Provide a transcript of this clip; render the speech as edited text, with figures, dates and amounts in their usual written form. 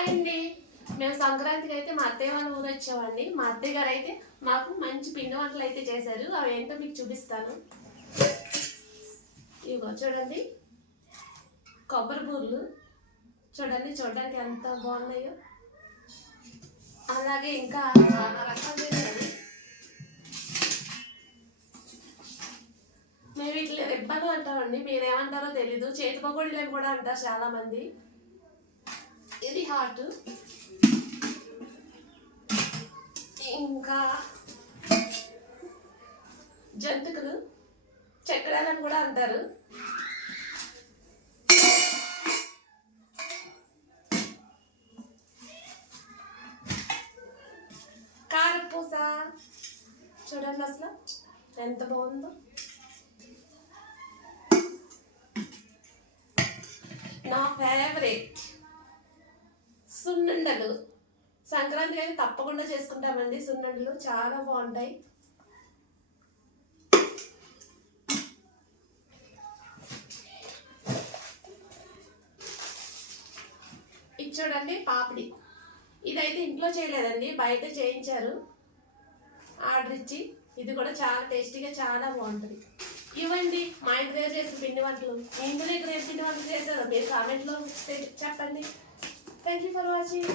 Hi అండి. మేము సంక్రాంతికి అయితే మా అత్తయ్య వాళ్ళ ఊరు వచ్చామండి. మా అత్తయ్య గారు అయితే మాకు మంచి పిండి వంటలు అయితే చేశారు. అవి ఏంటో మీకు చూపిస్తాను. ఇదిగో చూడండి, కొబ్బరి బూర్లు చూడండి, చూడడానికి ఎంత బాగున్నాయో. అలాగే ఇంకా చాలా రకాలు చేశారు. మేము వీటిని రిబ్బన్లు అంటామండి, మీరేమంటారో తెలీదు. చేతి పకోడీలు కూడా అంటారు చాలా మంది. ఇది హాట్. ఇంకా జంతికలు, చక్రాలను కూడా అంటారు. కారపూస చూడండి అసలు ఎంత బాగుందో. నా ఫేవరెట్ సున్నుండలు. సంక్రాంతికి అయితే తప్పకుండా చేసుకుంటామండి. సున్నుండలు చాలా బాగుంటాయి. ఇది చూడండి పాపిడి. ఇదైతే ఇంట్లో చేయలేదండి, బయట చేయించారు ఆర్డర్ ఇచ్చి. ఇది కూడా చాలా టేస్టీగా చాలా బాగుంటుంది. ఇవ్వండి మా ఇంటి దగ్గర చేసిన పిండి వంటలు. మీ ఇంటి దగ్గర ఏం పిండి వంటలు చేశారో మీరు కామెంట్లో చెప్పండి. Thank you for watching.